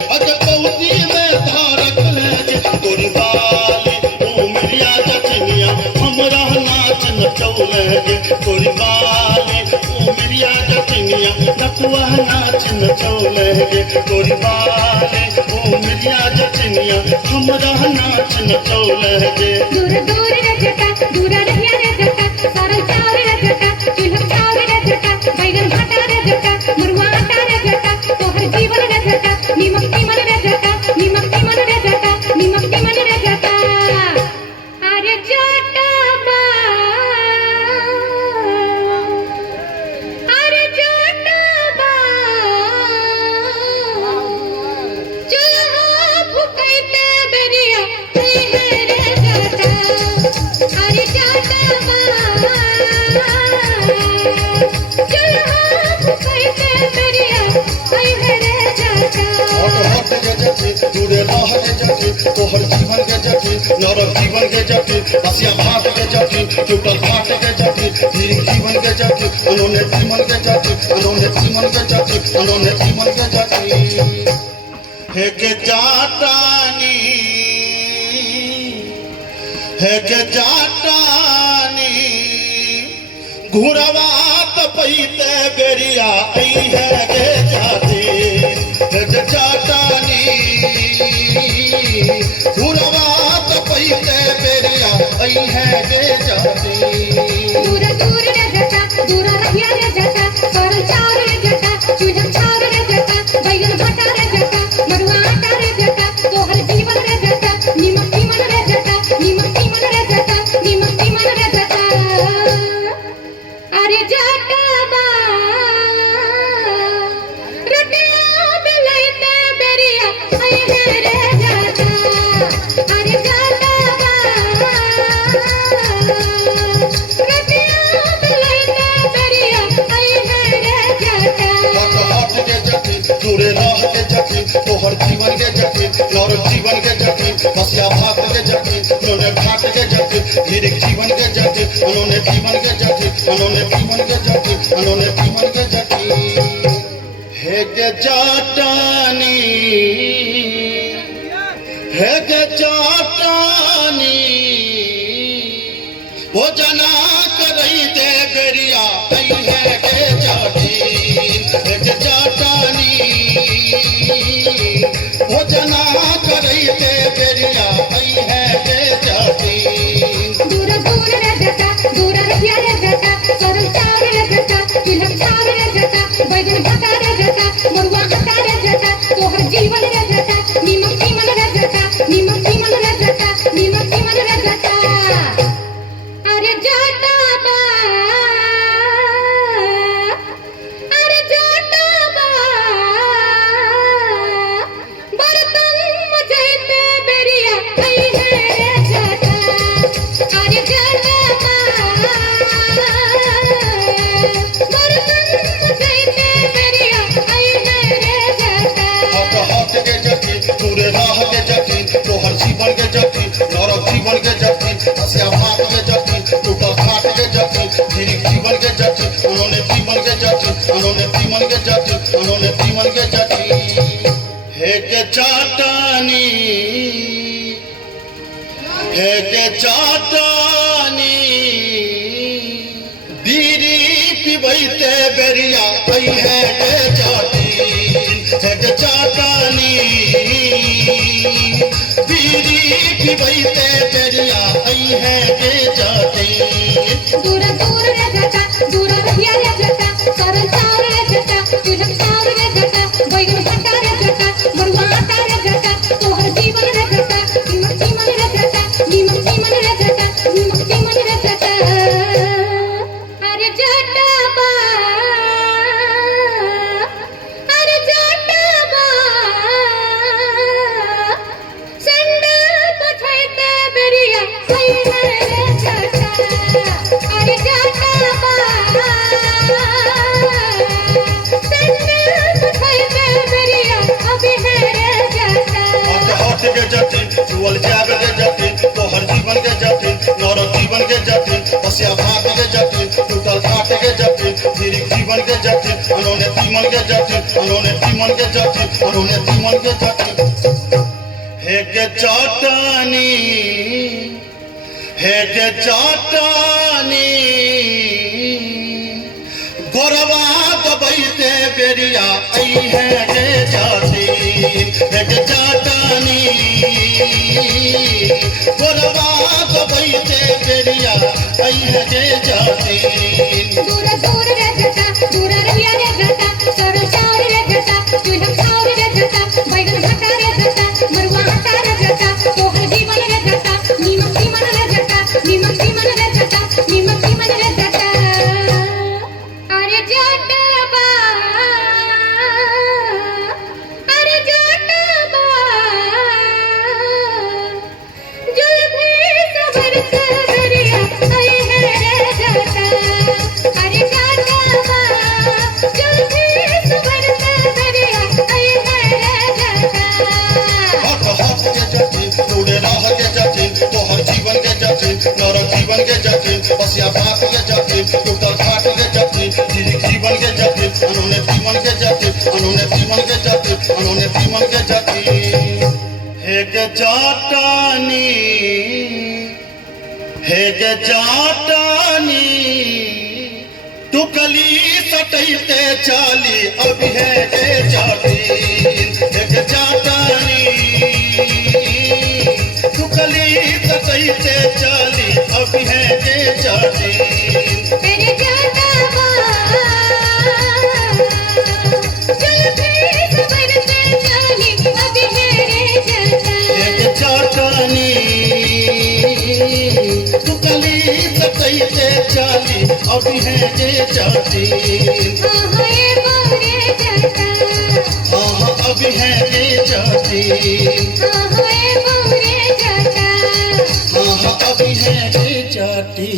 अज पौती में धारक ले तोरी बाली उमरिया जचनिया हमरा नाच नचौले तोरी बाली उमरिया जचनिया नकुआ नाच नचौले तोरी बाली उमरिया जचनिया हमरा नाच नचौले दूर दूर रे जटा दूर रहिया रे जटा सारा चाव रे जटा चूल्हा चाव रे जटा बैगन भाटा रे जटा मुरवा आटा रे जटा तोहर जीवन रे जटा नीमक नीमन रे जटा नीमक नीमन रे जटा नीमक नीमन रे जटा अरे जटा बा अरे जटा बा चूल्हा फुकैते बेरिया रे रे जटा अरे जटा बा चूल्हा फुकैते बेरिया रे रे जटा हट के जटी दूरे रह के जटी तोहर जीवन के जटी नरक जीवन के जटी बसिया भाट के जटी टूटल भाट के जटी धीरे जीवन के जटी अनोने जीवन के जटी अनोने जीवन के जटी अनोने जीवन के जटी हे के जाटानी घुरवा पैते बेरिया आई है गे जाती हे के जाटानी घुरवा पैते बेरिया आई है गे जाती दूर दूर रे जटा दूर रहिया रे जटा सारा चाव रे जटा चूल्हा चाव रे जटा बैगन भाटा रे जटा मरुआ आटा रे जटा तोहर जीवन रे जटा नीमक नीमन रे जटा नीमक नीमन रे जटा नीमक नीमन रे जटा अरे जटा बा रोटिया बेलैते बेरिया आई है रे जटा अरे जटा बा रोटिया बेलैते बेरिया आई है रे जटा हट के जटी दूरे रह के जटी तोहर जीवन के जटी नरक जीवन के जटी बसिया भात के जटी नोने घाट के जटी धीरे जीवन के जटी अनोने जीवन के जटी अनोने जीवन के जटी अनोने जीवन के जटी हे के जाटानी भोजना करई दे गरिया आई है के जाटी हे के जाटानी भोजना करई दे गरिया आई है के जाटी दूर दूर रे जटा दूर रहिया रे जटा सारा चाव रे जटा चूल्हा चाव रे जटा बैगन भाटा रे जटा मुरवा आटा रे जटा तोहर जीवन रे जटा नीमक नीमन रे जटा नीमक नीमन रे जटा नीमक नीमन रे जटा अरे जटा बा अरे जटा बा बर्तन मजैते बेरिया आई है रे जटा अरे जटा बा बर्तन मजैते बेरिया आई है रे जटा हट के जटी दूरे रह के जटी तोहर जीवन के जटी नरक जीवन के जटी हसिया भात के जटी टूटल घाट के जटी धीरे जीवन के जटी उन्होंने जीवन के जटी उन्होंने जीवन के जटी उन्होंने जीवन के जटी हे के जाटानी बीड़ी पिबैते बेरिया आई है के जाटी हे के जाटानी बीड़ी पिबैते बेरिया आई है के जाटी दूर दूर रे जटा दूर रहिया रे जटा सारा चाव रे जटा चूल्हा चाव रे जटा बैगन भाटा रे जटा मरुआ आटा रे जटा तोहर जीवन रे जटा नीमक नीमन रे जटा नीमक नीमन रे जटा नीमक नीमन रे जटा अरे जटा बा अरे जटा बा संडल पछैते बेरिया आई है रे जटा अरे जटा बा संडल पछैते बेरिया अभी है रे जटा हट के जटी जुअल जाग के जटी तोहर जीवन के जटी नरक जीवन के जटी बसिया भात के जटी टूटल घाट के जटी धीरे जीवन तीमन के जाति उन्होंने तीमन के जाति उन्होंने तीमन के जाति उन्होंने तीमन के जाति हे के चाटनी हे के चाटनी गोरवा दबैते बेरिया आई है के जाति हे के चाटनी गोरवा दबैते बेरिया आई है के जाति दूर दूर रे जटा दूर रहिया रे जटा सर चार रे जटा चूल्हा खाओ रे जटा बैगन घाटा रे जटा मरुआ आटा रे जटा तोहर जीवन रे जटा नीमक सीमन रे जटा नीमक सीमन रे जटा नीमक सीमन रे जटा अरे जटबा अरे जटबा जुल्फी सबर दरिया आई है रे जटा अरे जटबा जुल्फी सबर दरिया आई है रे जटा हक के जाति तोड़े राह के जाति तोहर जीवन के जाति नरक जीवन के जाति बसिया भात के जाति टूटल घाट के जाति जीवन के जाति उन्होंने तीमन के जाति उन्होंने तीमन के जाति उन्होंने तीमन के जाति हे के चाटनी हे के चाटनी टुकली सटैते चाली अब है के जाति हे के चाटनी टुकली सटैते चाली अब है के जाति तेरे जटबा जुल्फी सबर चली अब है रे जटा एक चाटनी टुकली सटैते चाली अब है के जाति हाय मोरे जटा हाँ अब है के जाति हाय मोरे जटा हाँ अब है के जाति